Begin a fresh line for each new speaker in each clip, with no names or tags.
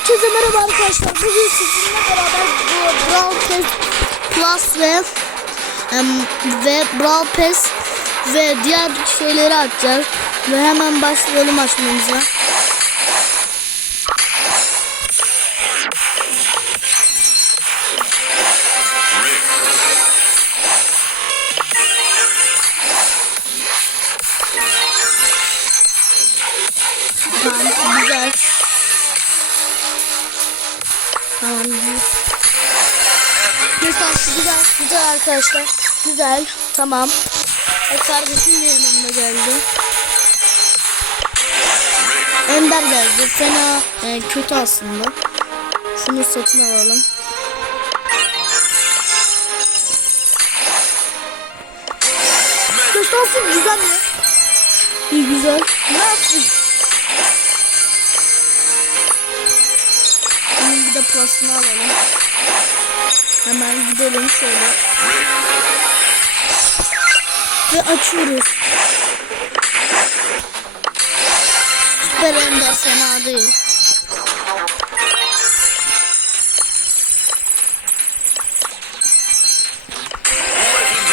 Herkese merhaba arkadaşlar. Bugün sizinle beraber bu Brawl Pass Plus ve em, ve Brawl Pass ve diğer şeyleri açacağız. Ve hemen başlayalım açmamıza. Güzel, arkadaşlar. Güzel, tamam. E kardeşim de yanımda geldi. Ender geldi. Fena, e, kötü aslında. Şunu satın alalım. Göstersin güzel mi? İyi güzel. Ne yaptık? Bunun bir de plus'ını alalım. Hemen gidelim şöyle. Ve açıyoruz. Süper Ender fena değil.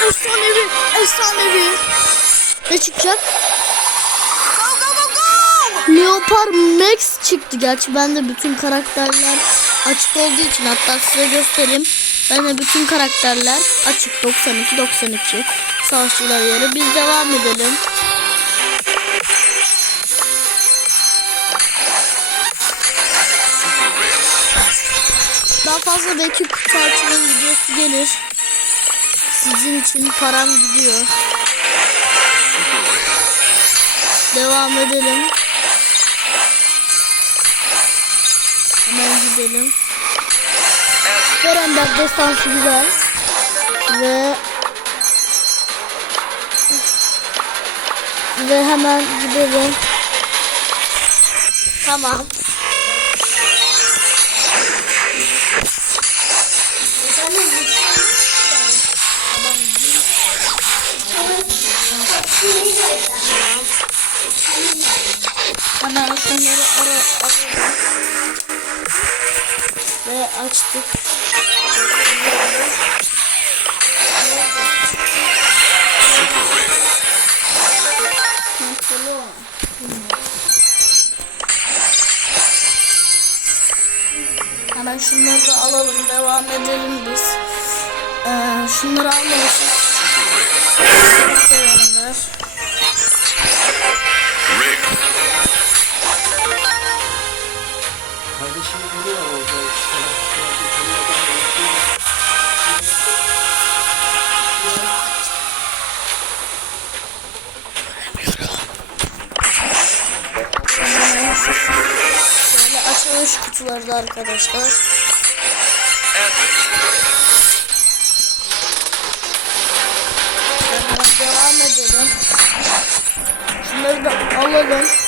Efsanevi, efsanevi. Ne çıkacak? Leopard Max çıktı. Gerçi ben de bütün karakterler açık olduğu için hatta size göstereyim. Ben bütün karakterler açık 92 92 savaşçılar yeri. Biz devam edelim. Daha fazla belki kutu açılım videosu gelir. Sizin için param gidiyor. Devam edelim. Hemen gidelim. Kerem'den destansı güzel. Ve ve hemen gidelim. Tamam. Hemen şunları ara alalım. Ve açtık. Hemen şunları da alalım. Devam edelim biz. Ee, şunları almamışız. Sevenler.
Kardeşim biliyor orada işte.
Şöyle açılmış kutularda arkadaşlar. Hemen devam edelim. Şunları da alalım.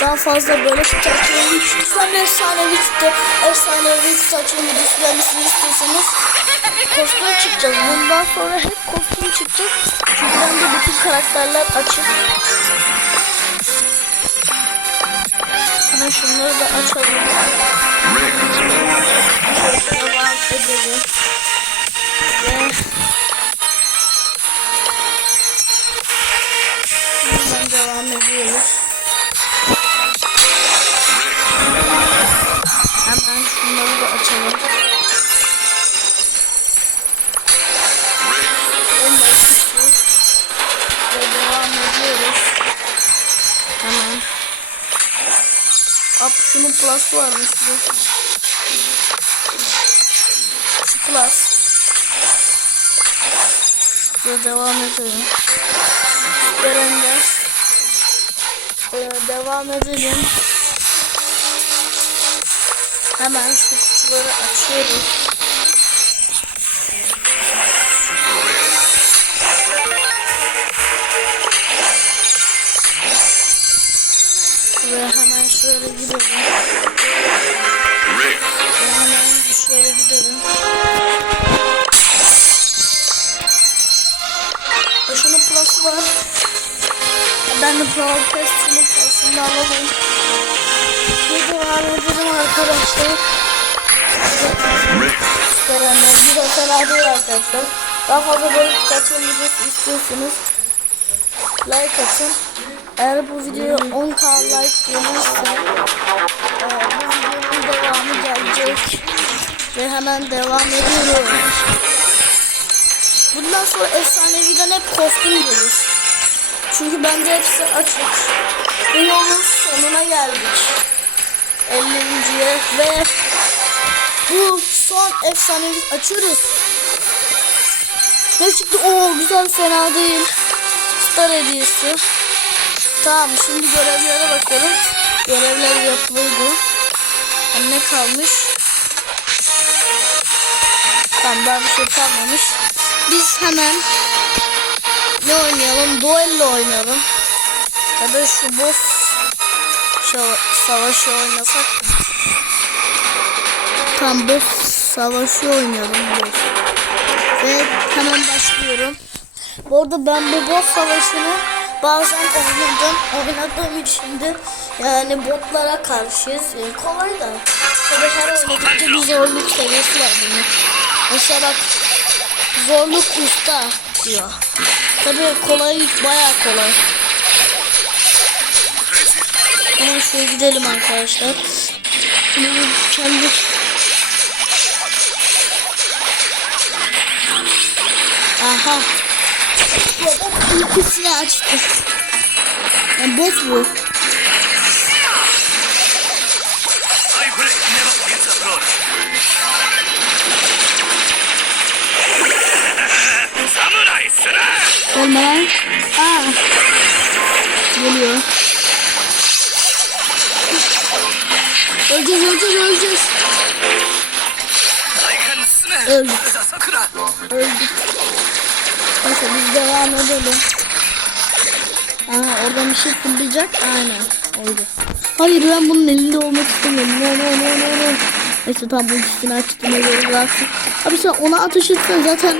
Daha fazla böyle açalım. Lütfen efsanevi kutu, efsanevi açalım. Lütfen istiyorsanız kostüm çıkacağız. Bundan sonra hep kostüm çıkacak. Çünkü bende bütün karakterler açık. Hemen şunları da açalım. Şunun plus varmış bu. Şu plus. Şurada devam edelim. Berender. Ee, devam edelim. Hemen şu kutuları açıyoruz. Ve hemen şöyle gidelim. Ben de şunun plus'ını alalım. Edelim arkadaşlar. Görenler bir de arkadaşlar. Daha fazla böyle Pikachu videosu istiyorsanız like atın. Eğer bu videoya 10k like gelirse e, bu videonun devamı gelecek. Ve hemen devam ediyoruz. Bundan sonra efsaneviden hep kostüm gelir. Çünkü bence hepsi açık. Ve yolun sonuna geldik. 50.ye ve bu son efsanevi açıyoruz. Ne çıktı? Oo güzel fena değil. Star hediyesi. Tamam şimdi görevlere bakalım. Görevler yapıldı. Ne kalmış? Tamam daha bir şey kalmamış. Biz hemen ne oynayalım? Duello oynayalım. Ya da şu boss savaşı oynasak mı? Tam boss savaşı oynayalım boss. Ve hemen başlıyorum. Bu arada ben bu boss savaşını bazen oynadım. Oynadığım için de yani botlara karşıyız. Yani kolay da. Tabii her oynadıkça bir zorluk seviyesi var bunun. Mesela zorluk usta diyor. Tabii kolay bayağı kolay. Hemen şöyle gidelim arkadaşlar. Kendi Aha. İkisini açtı. Yani bot bu. Olma lan. Aa. Geliyor. Öleceğiz öleceğiz öleceğiz. Öldük. Öldük. Neyse biz devam edelim. Aha oradan bir şey fırlayacak. Aynen. Oldu. Hayır ben bunun elinde olmak istemiyorum. No no no no no. Neyse tam bunun üstüne açtığına göre bıraksın. Abi sen ona ateş etsen zaten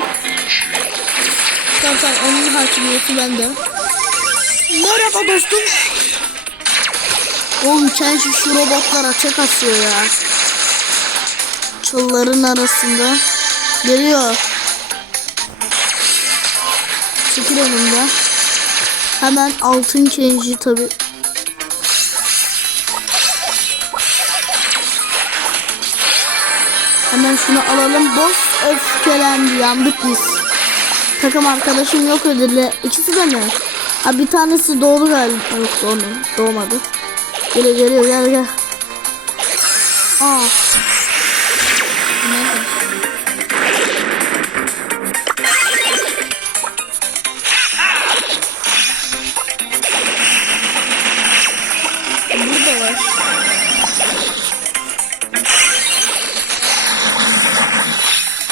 Tamam tamam onun hakimiyeti bende. Merhaba dostum. Oğlum sen şu, robotlara tek atıyor ya. Çılların arasında. Geliyor. Çekil önümde. Hemen altın kenji tabi. Hemen şunu alalım. Boss öfkelendi. Yandık biz. Takım arkadaşım yok ödülle. İkisi de mi? Ha bir tanesi doğdu galiba. Yok doğmadı. Doğmadı. Geliyor geliyor gel gel. Aa.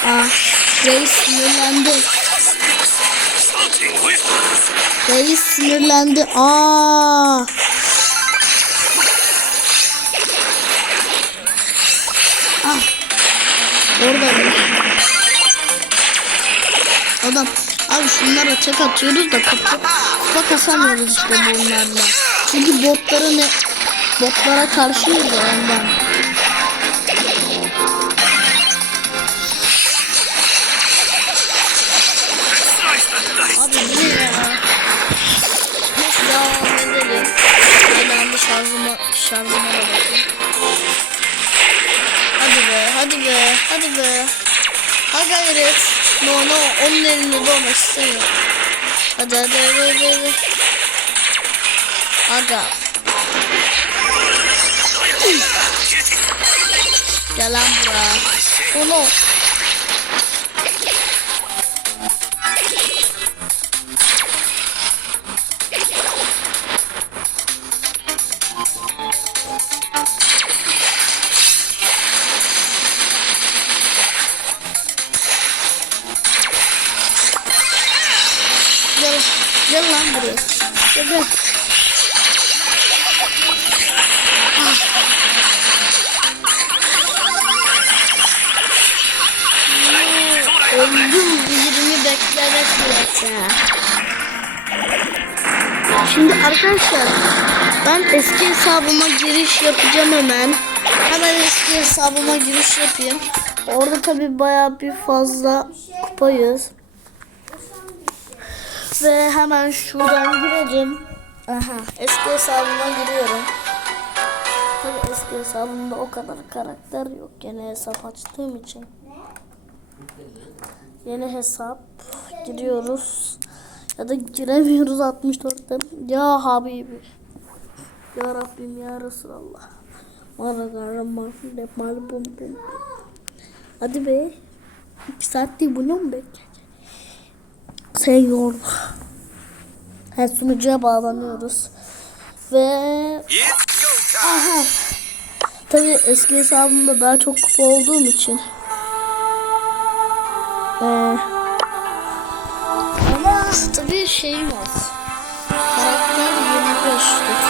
Aa, reis sinirlendi. Reis sinirlendi. Aa. Ah. Orada? Adam. Abi şunlara tek atıyoruz da kupa kasamıyoruz işte bunlarla. Çünkü botlara ne botlara karşıyız da ondan. Şarjıma da bakayım. Hadi be, hadi be, hadi be. Ha gayret. No no, onun elinde doğmak istemiyorum. Hadi hadi hadi hadi. Aga. Gel lan buraya. Oh no. Gel, lan buraya. Gel gel. Öldüm 20 beklemek bile. Şimdi arkadaşlar ben eski hesabıma giriş yapacağım hemen. Hemen eski hesabıma giriş yapayım. Orada tabi baya bir fazla kupayız. Ve hemen şuradan gireceğim. Aha eski hesabıma giriyorum. Tabi eski hesabımda o kadar karakter yok. Yeni hesap açtığım için. Yeni hesap giriyoruz. Ya da giremiyoruz 64'ten. Ya Habibi. Ya Rabbim ya Resulallah. Hadi be. İki saattir bunu mu bekleyeceğiz? Sen yorma. Her sunucuya bağlanıyoruz. Ve. Aha. Tabii eski hesabımda daha çok kupa olduğum için. Ee, ama tabii şeyim var. Karakter 25. Efendim